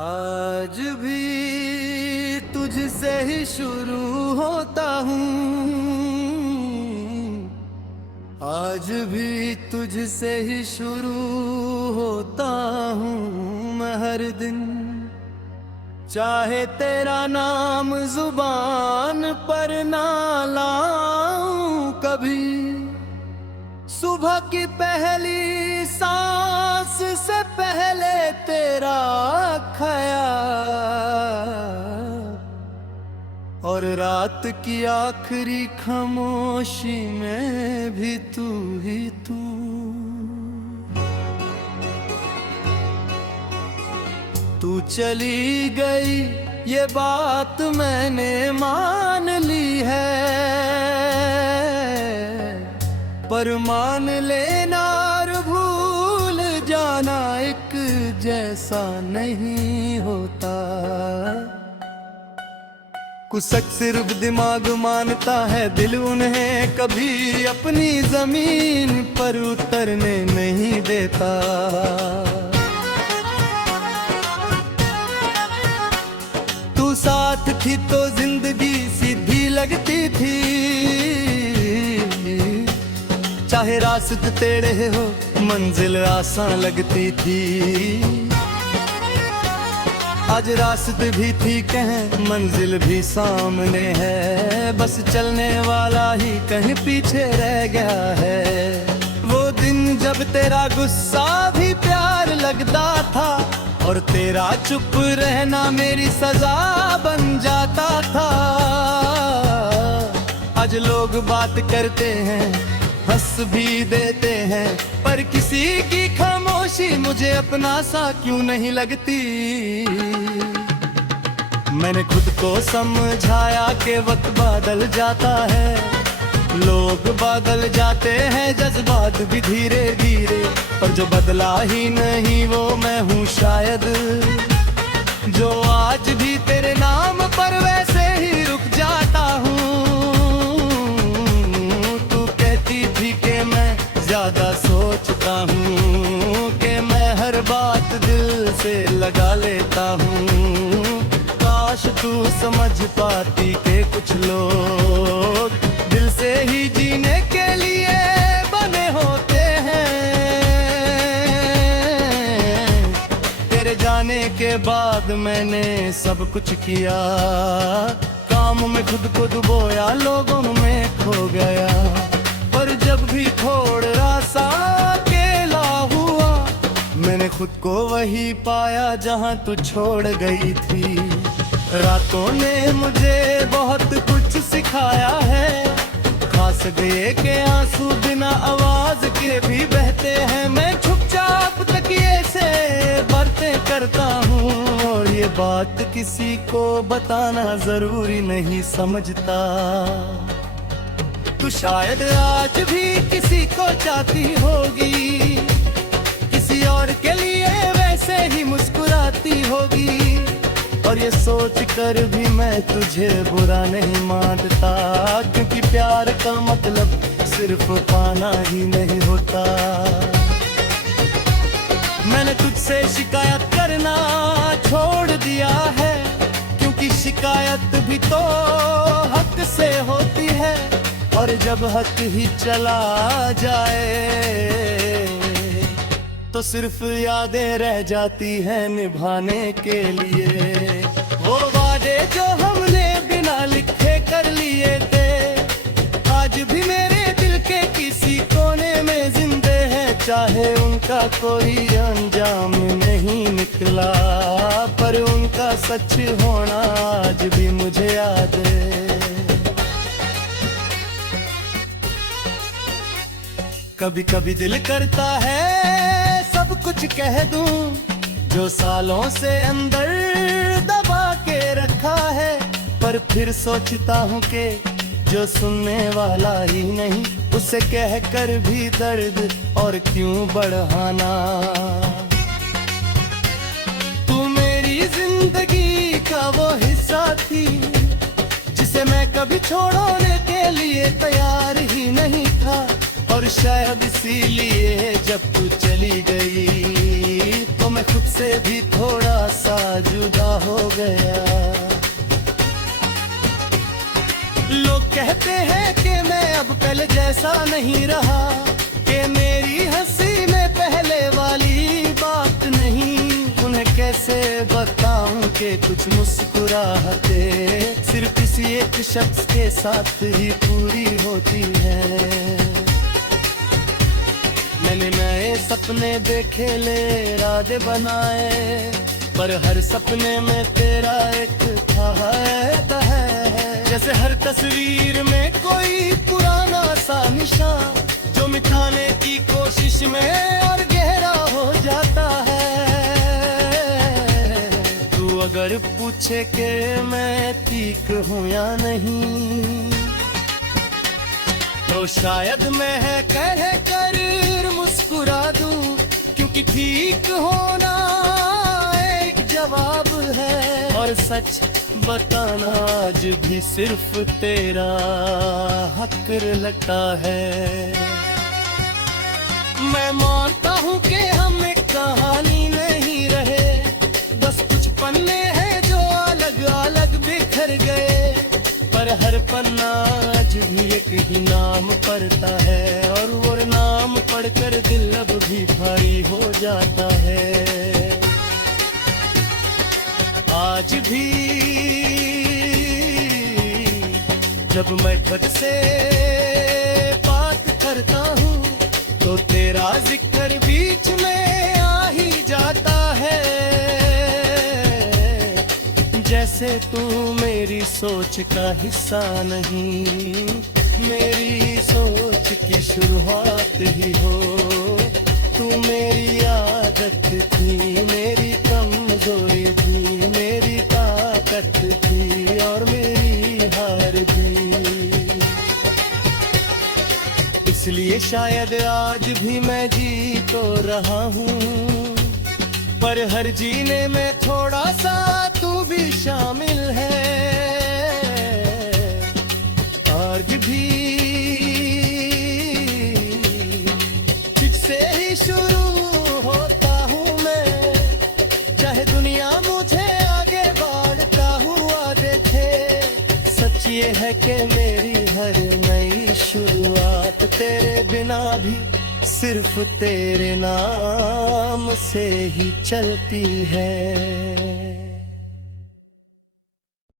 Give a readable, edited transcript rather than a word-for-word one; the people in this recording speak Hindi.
आज भी तुझसे ही शुरू होता हूँ, आज भी तुझसे ही शुरू होता हूँ मैं हर दिन। चाहे तेरा नाम जुबान पर ना लाऊं कभी, सुबह की पहली सांस से पहले तेरा ख्याल, और रात की आखिरी खामोशी में भी तू ही तू। तू चली गई ये बात मैंने मान ली है, पर मान लेना और भूल जाना एक जैसा नहीं होता। कुछ सिर्फ दिमाग मानता है, दिल उन्हें कभी अपनी जमीन पर उतरने नहीं देता। तू साथ थी तो जिंदगी सीधी लगती थी, चाहे रास्ते टेढ़े हो मंजिल आसान लगती थी। आज रास्ते भी ठीक हैं मंजिल भी सामने है, बस चलने वाला ही कहीं पीछे रह गया है। वो दिन जब तेरा गुस्सा भी प्यार लगता था, और तेरा चुप रहना मेरी सजा बन जाता था। आज लोग बात करते हैं हंस भी देते हैं, पर किसी की खामोशी मुझे अपना सा क्यों नहीं लगती। मैंने खुद को समझाया कि वक्त बदल जाता है, लोग बदल जाते हैं जज्बात भी धीरे धीरे, पर जो बदला ही नहीं वो मैं हूँ शायद, जो आज भी तेरे नाम पर वैसे ही रुक जाता हूँ। ज्यादा सोचता हूँ कि मैं हर बात दिल से लगा लेता हूँ। काश तू समझ पाती कि कुछ लोग दिल से ही जीने के लिए बने होते हैं। तेरे जाने के बाद मैंने सब कुछ किया, काम में खुद को डुबोया, लोगों में खो गया, पर जब भी थोड़ा सा अकेला हुआ, मैंने खुद को वही पाया जहां तू छोड़ गई थी। रातों ने मुझे बहुत कुछ सिखाया है, खास गए के आंसू बिना आवाज के भी बहते हैं। मैं चुपचाप तकिए से बातें करता हूँ, और ये बात किसी को बताना जरूरी नहीं समझता। तू शायद आज भी किसी को चाहती होगी, किसी और के लिए वैसे ही मुस्कुराती होगी, और ये सोच कर भी मैं तुझे बुरा नहीं मानता, क्योंकि प्यार का मतलब सिर्फ पाना ही नहीं होता। मैंने तुझसे शिकायत करना छोड़ दिया है, क्योंकि शिकायत भी तो हक से होती है, और जब हक ही चला जाए तो सिर्फ यादें रह जाती हैं निभाने के लिए। वो वादे जो हमने बिना लिखे कर लिए थे, आज भी मेरे दिल के किसी कोने में जिंदे हैं, चाहे उनका कोई अंजाम नहीं निकला, पर उनका सच होना आज भी मुझे याद है। कभी कभी दिल करता है सब कुछ कह दूं, जो सालों से अंदर दबा के रखा है, पर फिर सोचता हूँ कि जो सुनने वाला ही नहीं, उसे कह कर भी दर्द और क्यों बढ़ाना। तू मेरी जिंदगी का वो हिस्सा थी, जिसे मैं कभी छोड़ने के लिए तैयार ही नहीं था, और शायद इसीलिए जब तू चली गई तो मैं खुद से भी थोड़ा सा जुदा हो गया। लोग कहते हैं कि मैं अब पहले जैसा नहीं रहा, कि मेरी हंसी में पहले वाली बात नहीं। उन्हें कैसे बताऊं कि कुछ मुस्कुराहटे सिर्फ किसी एक शख्स के साथ ही पूरी होती है। मैंने नए सपने देखे, ले इरादे बनाए, पर हर सपने में तेरा एक था है। जैसे हर तस्वीर में कोई पुराना सा निशान जो मिटाने की कोशिश में और गहरा हो जाता है। तू अगर पूछे कि मैं ठीक हूँ या नहीं, तो शायद मैं कह कर मुस्कुरा दूं, क्योंकि ठीक होना एक जवाब है और सच बताना आज भी सिर्फ तेरा हक लगता है। मैं मानता हूँ कि हम एक कहानी नहीं रहे, बस कुछ पन्ने हैं जो अलग अलग बिखर गए, पर हर पन्ना आज भी एक ही नाम पढ़ता है, और वो नाम पढ़कर दिल अब भी भारी हो जाता है। आज भी जब मैं खुद से बात करता हूँ तो तेरा जिक्र बीच में आ ही जाता है। जैसे तू मेरी सोच का हिस्सा नहीं, मेरी सोच की शुरुआत ही हो। तू मेरी आदत थी, मेरी कमजोरी थी, मेरी ताकत थी और मेरी हार भी। इसलिए शायद आज भी मैं जी तो रहा हूँ, पर हर जीने में थोड़ा सा तू भी शामिल है। आज भी तुझसे ही शुरू होता हूँ मैं, चाहे दुनिया मुझे आगे बढ़ता हुआ देखे। सच ये है कि मेरी हर नई शुरुआत तेरे बिना भी सिर्फ तेरे नाम से ही चलती है।